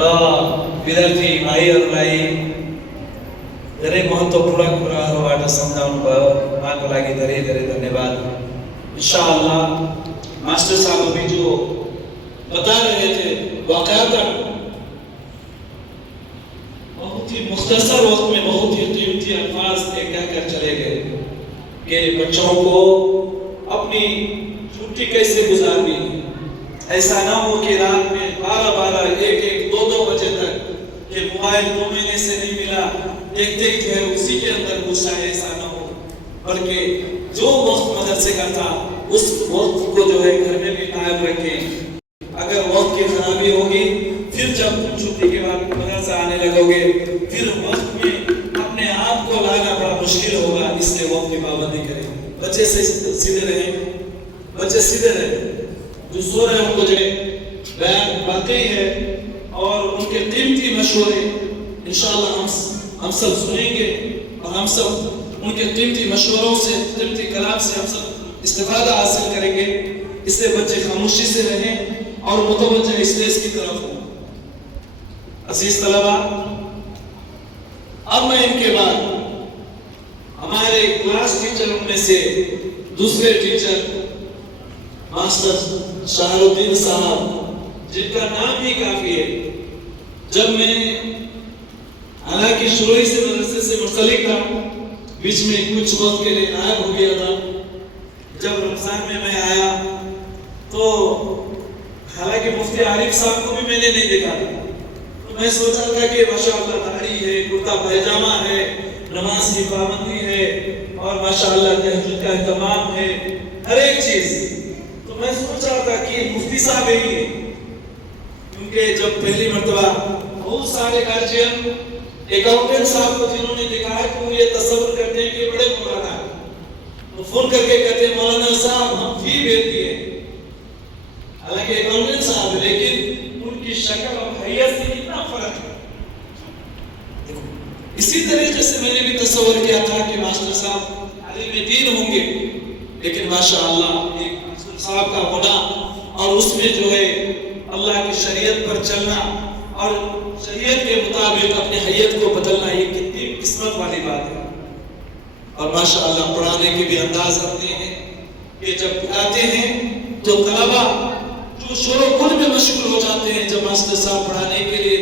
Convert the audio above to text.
ವಿದ್ಯಾರ್ಥಿ भाइहरूलाई धेरै महत्त्वपूर्ण कुराहरूबाट सम्झाउनु भयो। उहाँको लागि धेरै धेरै धन्यवाद। इंशाअल्लाह मास्टर साहब अभी जो बता रहे थे वाक़अतन बहुत ही मुख्तसर वक्त में बहुत ही कीमती अल्फाज कहकर चले गए कि बच्चों को अपनी छुट्टी कैसे गुजारनी है। ऐसा ना हो कि रात में 12-12, 1-1, 2-2 बजे तक कि मोबाइल 2 महीने से नहीं मिला, देखते जो है उसी के अंदर घुसा है। ऐसा ना हो, बल्कि जो वक्त मदरसे का था उस वक्त को जो है घर में भी कायम रखें। अगर वक्त की खराबी होगी फिर जब तुम छुट्टी के बाद मदरसा आने लगोगे फिर वक्त में अपने आप को लाना बड़ा मुश्किल होगा। इसलिए वक्त की पाबंदी करें। बच्चे से सीधे रहें, बच्चे सीधे रहें। जो सो रहे हैं उनको जो बयान बाकी है और उनके कीमती मशवरे इंशाअल्लाह हम सब सुनेंगे और हम सब उनके कीमती मशवरों से, कीमती कलाम से हम सब इस्तिफादा हासिल करेंगे। इससे बच्चे खामोशी से रहें और मुतवज्जह स्टेज की तरफ हों। अजीज तलबा, अब मैं इनके बाद हमारे क्लास टीचर में से दूसरे टीचर मास्टर शाहरुद्दीन साहब, जिनका नाम ही काफी है। जब मैं हालांकि शुरू ही से मदरसे से मुंसलिक था, बीच में कुछ वक्त के लिए गायब हो गया था। जब रमजान में मैं आया तो हालांकि मुफ्ती आरिफ साहब को भी मैंने नहीं देखा था, तो मैं सोचा था कि माशाअल्लाह दाढ़ी है, कुर्ता पैजामा है, नमाज की पाबंदी है और माशाअल्लाह तहज्जुद का एहतमाम है, हर एक चीज। तो मैं सोच रहा था कि मुफ्ती साहब ही है, क्योंकि जब पहली मर्तबा बहुत सारे गार्जियन अकाउंटेंट साहब को जिन्होंने देखा है तो ये तस्वीर करते हैं कि बड़े मौलाना है, तो फोन करके कहते हैं मौलाना साहब हम फी भेज दिए। हालांकि अकाउंटेंट साहब है लेकिन उनकी शक्ल और हैयत से कितना फर्क है। इसी तरीके से मैंने भी तस्वीर किया था कि मास्टर साहब आलिम दीन होंगे, लेकिन माशाअल्लाह एक मास्टर साहब का होना और उसमें जो है अल्लाह की शरीयत पर चलना और शरीयत के मुताबिक अपनी हैयत को बदलना, ये कितनी किस्मत वाली बात है। और माशाअल्लाह पढ़ाने के भी अंदाज रखते हैं कि जब पढ़ाते हैं तो तलबा जो शोर गुल में मशगूल हो जाते हैं जब मास्टर साहब पढ़ाने के लिए